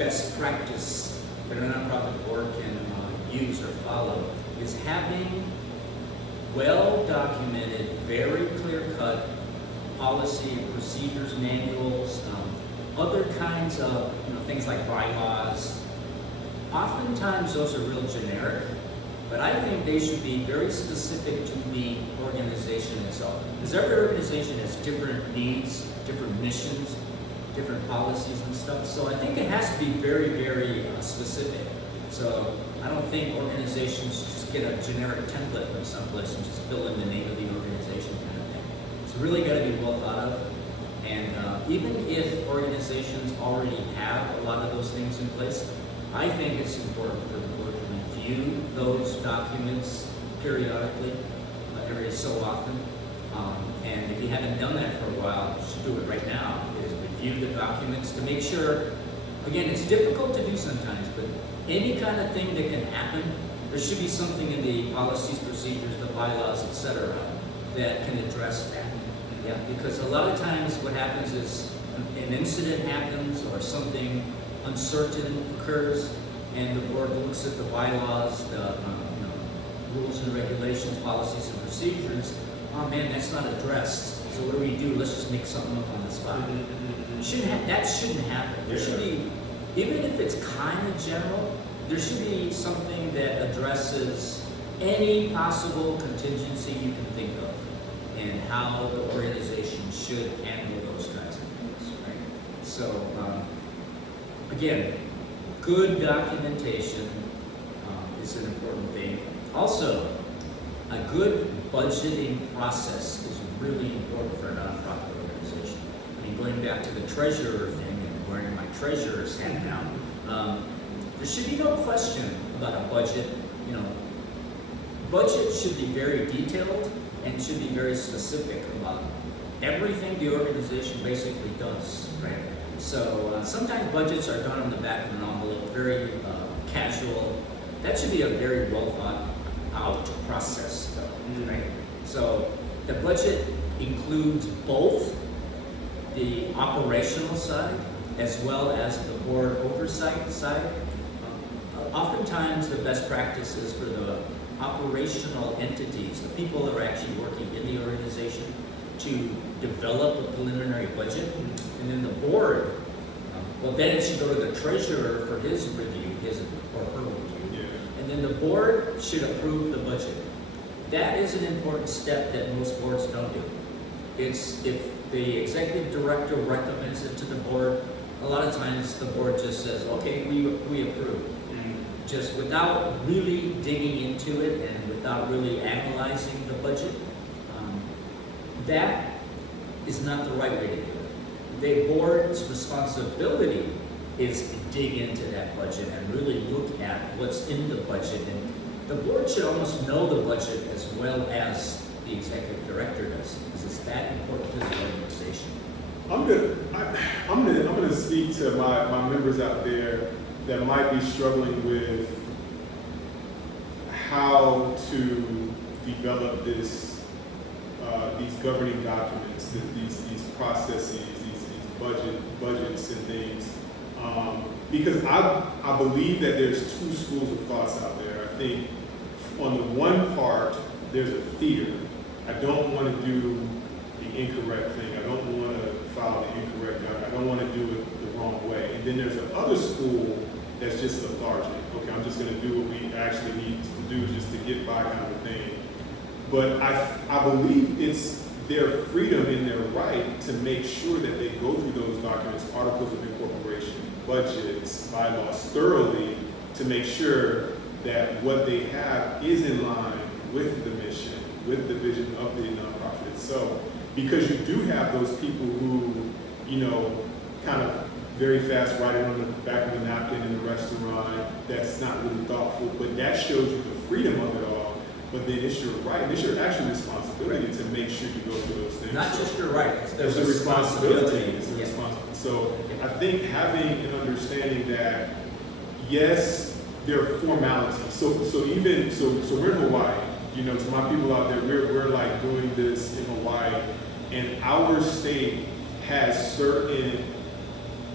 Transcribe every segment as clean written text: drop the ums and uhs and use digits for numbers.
best practice that a nonprofit board can use or follow is having well-documented, very clear-cut policy and procedures manuals, other kinds of things like bylaws. Oftentimes those are real generic, but I think they should be very specific to the organization itself. Because every organization has different needs, different missions, different policies and stuff. So I think it has to be very, very specific. So I don't think organizations just get a generic template from someplace and just fill in the name of the organization kind of thing. It's really got to be well thought of. And even if organizations already have a lot of those things in place, I think it's important for the board to review those documents periodically, every so often. And if you haven't done that for a while, you should do it right now, is review the documents to make sure, again, it's difficult to do sometimes, but any kind of thing that can happen, there should be something in the policies, procedures, the bylaws, etc., that can address that. Yeah, because a lot of times what happens is an incident happens or something uncertain occurs, and the board looks at the bylaws, the rules and regulations, policies and procedures. Oh man, that's not addressed. So what do? Let's just make something up on the spot. That shouldn't happen. There should be, even if it's kind of general, there should be something that addresses any possible contingency you can think of and how the organization should handle those kinds of things, right? So, again, good documentation is an important thing. Also, a good budgeting process is really important for a nonprofit organization. I mean, going back to the treasurer thing and wearing my treasurer's hat now, there should be no question about a budget. Budget should be very detailed and should be very specific about everything the organization basically does, right? So sometimes budgets are done on the back of an envelope, very casual. That should be a very well thought out process, though, right? So the budget includes both the operational side as well as the board oversight side. Oftentimes the best practice is for the operational entities, the people that are actually working in the organization, to develop a preliminary budget, and then the board, well, then it should go to the treasurer for his review, his or her review, and then the board should approve the budget. That is an important step that most boards don't do. It's if the executive director recommends it to the board, a lot of times the board just says, okay, we approve. Just without really digging into it and without really analyzing the budget, that is not the right way to do it. The board's responsibility is to dig into that budget and really look at what's in the budget. And the board should almost know the budget as well as the executive director does, because it's that important to the organization. I'm gonna speak to my members out there that might be struggling with how to develop these governing documents, these processes, these budgets and things, because I believe that there's two schools of thoughts out there. I think on the one part, there's a fear. I don't want to do the incorrect thing. I don't want to file the incorrect document. I don't want to do it the wrong way. And then there's another school that's just lethargic. Okay, I'm just going to do what we actually need to do just to get by kind of a thing. But I believe it's their freedom and their right to make sure that they go through those documents, articles of incorporation, budgets, bylaws thoroughly to make sure that what they have is in line with the mission, with the vision of the nonprofit itself. Because you do have those people who, kind of very fast writing on the back of the napkin in the restaurant, that's not really thoughtful, but that shows you the freedom of it all. But then it's your right, and it's your actual responsibility to make sure you go through those things. Not just your right, there's a responsibility. It's a responsibility. So I think having an understanding that, yes, there are formalities. So we're in Hawaii. To my people out there, we're like doing this in Hawaii, and our state has certain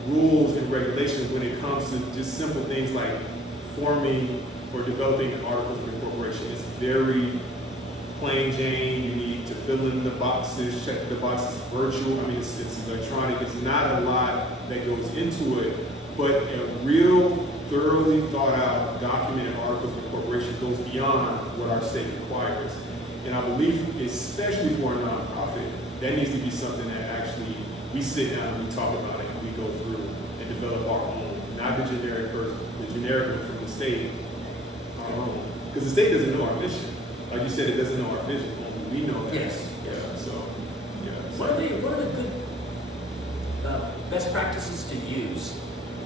rules and regulations when it comes to just simple things like forming or developing articles of incorporation. It's very plain Jane. You need to fill in the boxes, check the boxes, virtual. I mean, it's electronic. It's not a lot that goes into it, but a real thoroughly thought out documented articles of incorporation goes beyond what our state requires. And I believe, especially for a nonprofit, that needs to be something that actually we sit down and we talk about it and we go through and develop our own, not the generic person, the generic one from the state, our own. Because the state doesn't know our mission. Like you said, it doesn't know our vision. Only we know that. Yes. Yeah. So, yeah. One of the good best practices to use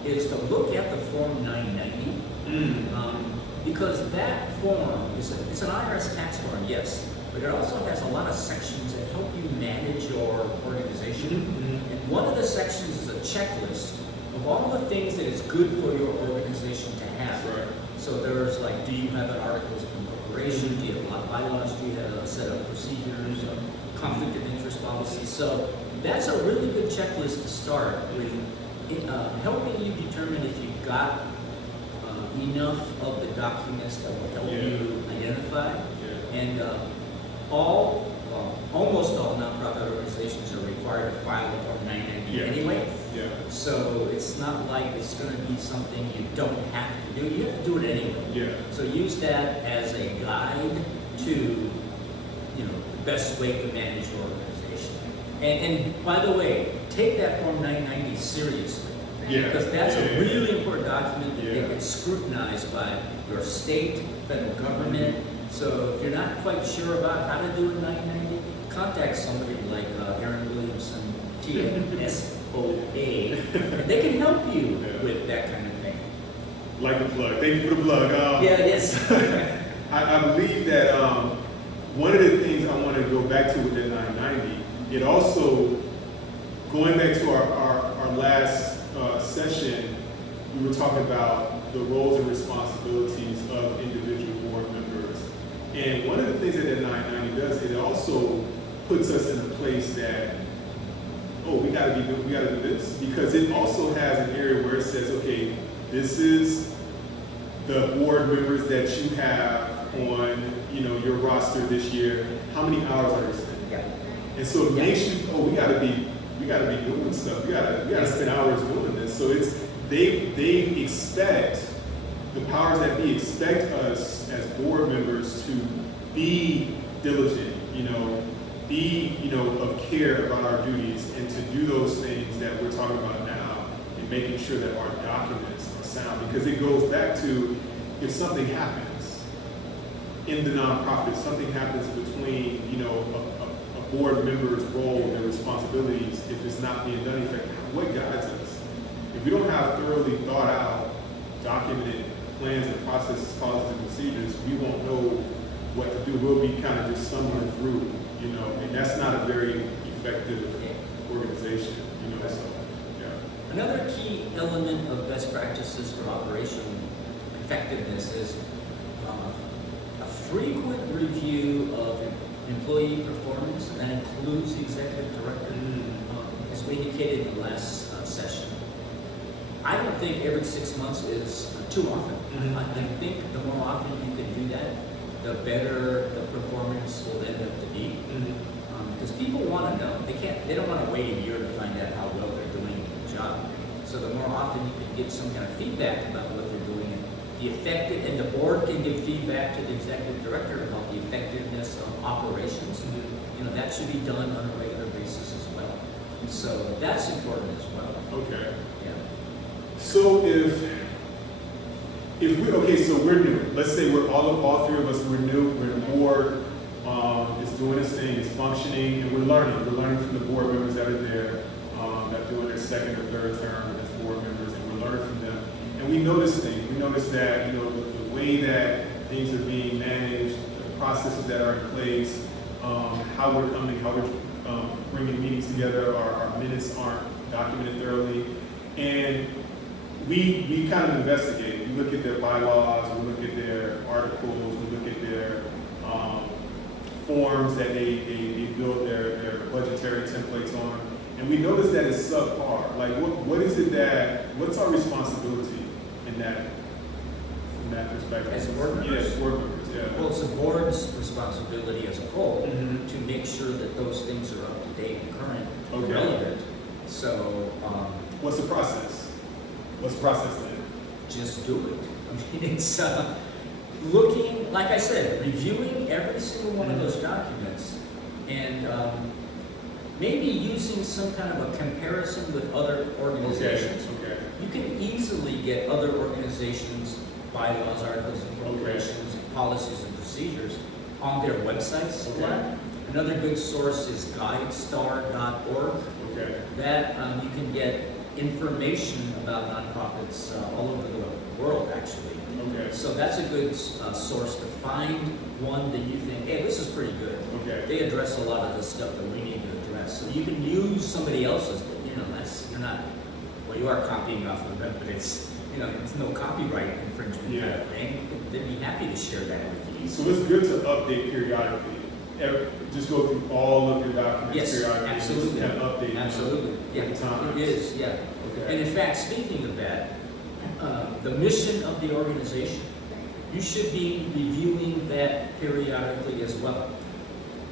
is to look at the Form 990. Because that form it's an IRS tax form, yes, but it also has a lot of sections that help you manage your organization. And one of the sections is a checklist of all the things that is good for your organization to have. Right. So there's like, do you have an articles of incorporation? Do you have a lot of bylaws? Do you have a set of procedures? Conflict of interest policy? So that's a really good checklist to start with, helping you determine if you've got enough of the documents that will help you identify. And almost all nonprofit organizations are required to file a Form 990 anyway. So it's not like it's going to be something you don't have to do. You have to do it anyway. So use that as a guide to, the best way to manage your organization. And by the way, take that Form 990 seriously. Because that's a really important document that gets scrutinized by your state, federal government. So if you're not quite sure about how to do a 990, contact somebody like Aaron Williamson, T-SOA. They can help you with that kind of thing. Like the plug. Thank you for the plug. Yes. I believe that one of the things I want to go back to with that 990, it also, going back to our last session, we were talking about the roles and responsibilities of individual board members. And one of the things that 990 does, it also puts us in a place that, we gotta do this. Because it also has an area where it says, okay, this is the board members that you have on, your roster this year. How many hours are you spending? And so it makes you, we gotta be doing stuff. We gotta spend hours doing this. So they expect, the powers that be expect us as board members to be diligent, be of care about our duties and to do those things that we're talking about now and making sure that our documents are sound. Because it goes back to, if something happens in the nonprofit, something happens between, a board member's role and their responsibilities, if it's not being done effectively, what guides us? If we don't have thoroughly thought out, documented plans and processes, policies and procedures, we won't know what to do. We'll be kind of just stumbling through, and that's not a very effective organization, so, Another key element of best practices for operational effectiveness is a frequent review of employee performance, and that includes the executive director, as we indicated in the last session. I don't think every 6 months is too often. I think the more often you can do that, the better the performance will end up to be. Because people want to know. They don't want to wait a year to find out how well they're doing the job. So the more often you can get some kind of feedback about what they're doing, and the board can give feedback to the executive director about the effectiveness of operations. That should be done on a regular basis as well. So that's important as well. Okay. So so we're new. Let's say we're all three of us, we're new, we're the board, it's doing its thing, it's functioning, and we're learning. We're learning from the board members that are there, that are doing their second or third term as board members, and we're learning from them. And we notice things. We notice that, the way that things are being managed, the processes that are in place, how we're bringing meetings together, our minutes aren't documented thoroughly. And we kind of investigate. We look at their bylaws, we look at their articles, we look at their forms that they build their budgetary templates on, and we notice that it's subpar. Like, what is it what's our responsibility in that, from that perspective? As board members? Yeah, as board members, yeah. Well, it's the board's responsibility as a whole Mhm. to make sure that those things are up to date and current and Okay. relevant. So, What's the process? What's the process then? just do it. I mean, it's looking, like I said, reviewing every single one of those documents and maybe using some kind of a comparison with other organizations. Okay. You can easily get other organizations' bylaws, articles, incorporations, policies, and procedures on their websites. Okay. Another good source is guidestar.org. Okay. That you can get information about nonprofits all over the world, actually. Okay. So that's a good source to find one that you think, hey, this is pretty good. Okay. They address a lot of the stuff that we need to address. So you can use somebody else's, but you're not, well, you are copying off of them, but it's no copyright infringement kind of thing. They'd be happy to share that with you. So it's good to update periodically. Just go through all of your documents Yes, periodically. absolutely. And update Absolutely. Yeah, every time. it is, yeah. Okay. And in fact, speaking of that, the mission of the organization, you should be reviewing that periodically as well.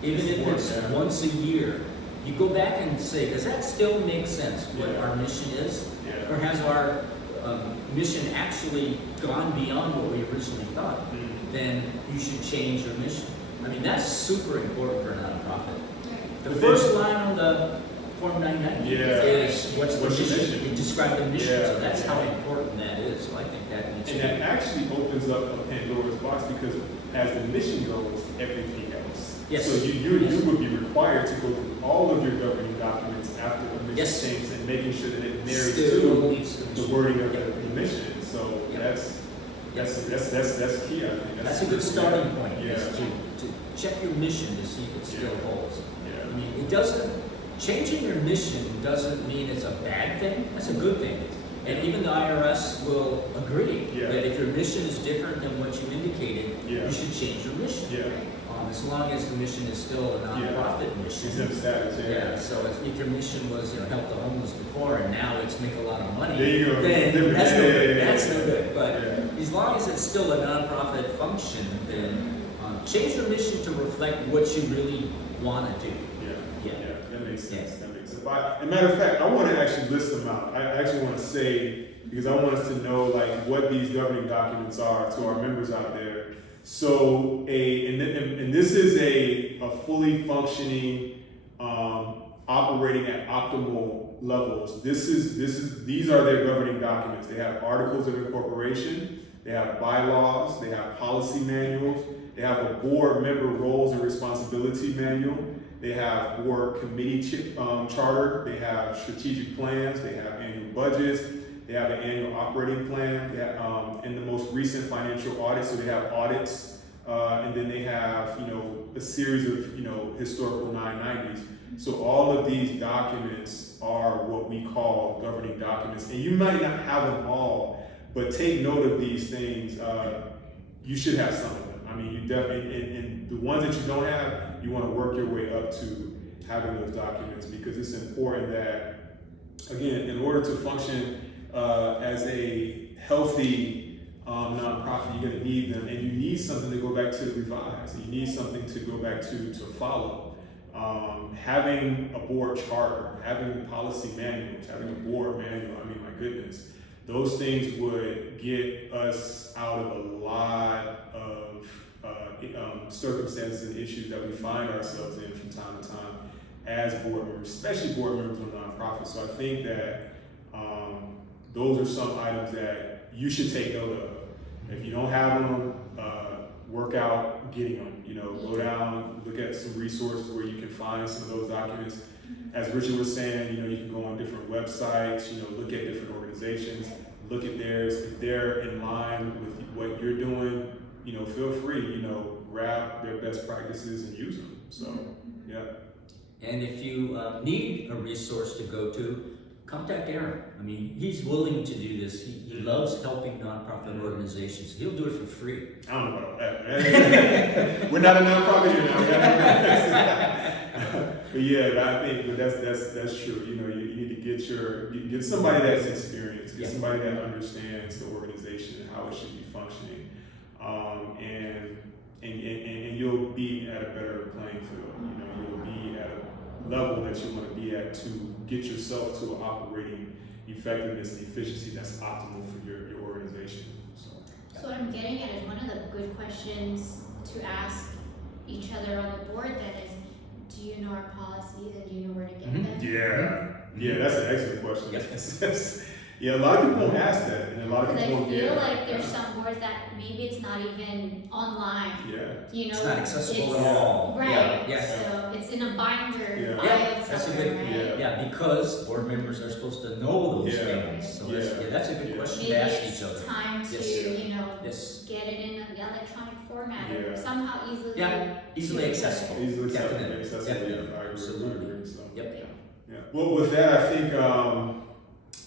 Even if it's once a year, you go back and say, does that still make sense, what our mission is? Yeah. Or has our mission actually gone beyond what we originally thought? Mhm. Then you should change your mission. I mean, that's super important for a nonprofit. The But first then- line on the Form 990 Yeah. is what's the What's your mission? mission? You describe the mission, Yeah. so that's how important that is. So I think that needs And to that be. actually opens up a Pandora's box because as the mission goes, everything else. Yes. So you Yes. would be required to go through all of your governing documents after the mission Yes. change and making sure that it marries Still to needs the the mission. wording of the mission. So Yep. that's key, I think. That's a good starting point, Yeah. is to check your mission to see if it still Yeah. holds. Yeah. I mean, changing your mission doesn't mean it's a bad thing, that's a good thing. And even the IRS will agree Yeah. that if your mission is different than what you indicated, Yeah. you should change your mission. Yeah. As long as the mission is still a nonprofit mission. Exempt status, Yeah, so if your mission was, help the homeless before and now it's make a lot of money, There you go. then Different. that's no Yeah, good, yeah, yeah, that's no yeah. good. But Yeah. as long as it's still a nonprofit function, then change your mission to reflect what you really want to do. Yeah, Yeah. that makes sense. Yeah. That makes sense. As a matter of fact, I want to actually list them out. I actually want to say, because I want us to know like what these governing documents are to our members out there. So and this is a fully functioning, operating at optimal levels. These are their governing documents. They have articles of incorporation, they have bylaws, they have policy manuals, they have a board member roles and responsibility manual, they have board committee charter, they have strategic plans, they have annual budgets, they have an annual operating plan, they have, and the most recent financial audit, so they have audits, and then they have, a series of, historical 990s. So all of these documents are what we call governing documents, and you might not have them all, but take note of these things. You should have some of them. I mean, you definitely, and the ones that you don't have, you want to work your way up to having those documents, because it's important that, again, in order to function as a healthy nonprofit, you're going to need them, and you need something to go back to revise. You need something to go back to follow. Having a board charter, having policy manuals, having a board manual, I mean, my goodness, those things would get us out of a lot of circumstances and issues that we find ourselves in from time to time as board members, especially board members of nonprofits. So I think that those are some items that you should take note of. If you don't have them, work out getting them. Go down, look at some resources where you can find some of those documents. As Richard was saying, you can go on different websites, look at different organizations, look at theirs. If they're in line with what you're doing, feel free, grab their best practices and use them. So, yeah. And if you need a resource to go to, contact Aaron. I mean, he's willing to do this. He loves helping nonprofit organizations. He'll do it for free. I don't know about that. We're not a nonprofit here now. I think that's true. You know, you need to get somebody that's experienced, get somebody that understands the organization and how it should be functioning, and you'll be at a better playing field. You know, you'll be at a level that you want to be at to get yourself to an operating effectiveness and efficiency that's optimal for your organization. So what I'm getting at is one of the good questions to ask each other on the board then is, do you know our policies and do you know where to get them? Yeah, that's an excellent question. Yes. Yeah, a lot of people don't ask that, and a lot of Because people I feel like there's some boards that maybe it's not even online. Yeah. You know, It's not accessible at all. Right. Yeah. So it's in a binder. Yeah. File That's a somewhere, good. right? Yeah, because board members are supposed to know those Yeah. things. So that's a good question Maybe to ask it's each other. time to, Yes. you know, Yes. get it in the electronic format Yeah. or somehow easily. Yeah, easily accessible. Easily Definitely. accessible. Definitely. I agree. Absolutely. So. Yep. Yeah. Well, with that, I think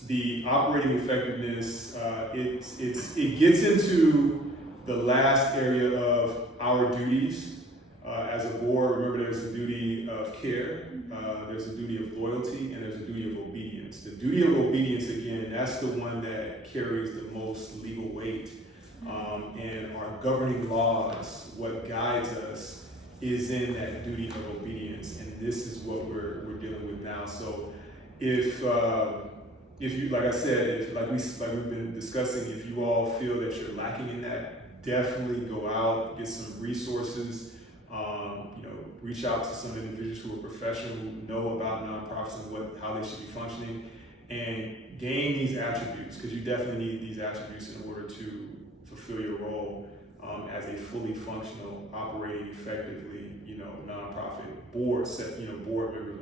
the operating effectiveness it gets into the last area of our duties as a board. Remember, there's a duty of care, there's a duty of loyalty, and there's a duty of obedience. The duty of obedience, again, that's the one that carries the most legal weight, and our governing laws, what guides us, is in that duty of obedience, and this is what we're dealing with now. So, if you, like I said, like we've been discussing, if you all feel that you're lacking in that, definitely go out, get some resources. You know, reach out to some individuals who are professional, who know about nonprofits and how they should be functioning, and gain these attributes, because you definitely need these attributes in order to fulfill your role as a fully functional, operating effectively, you know, nonprofit board board members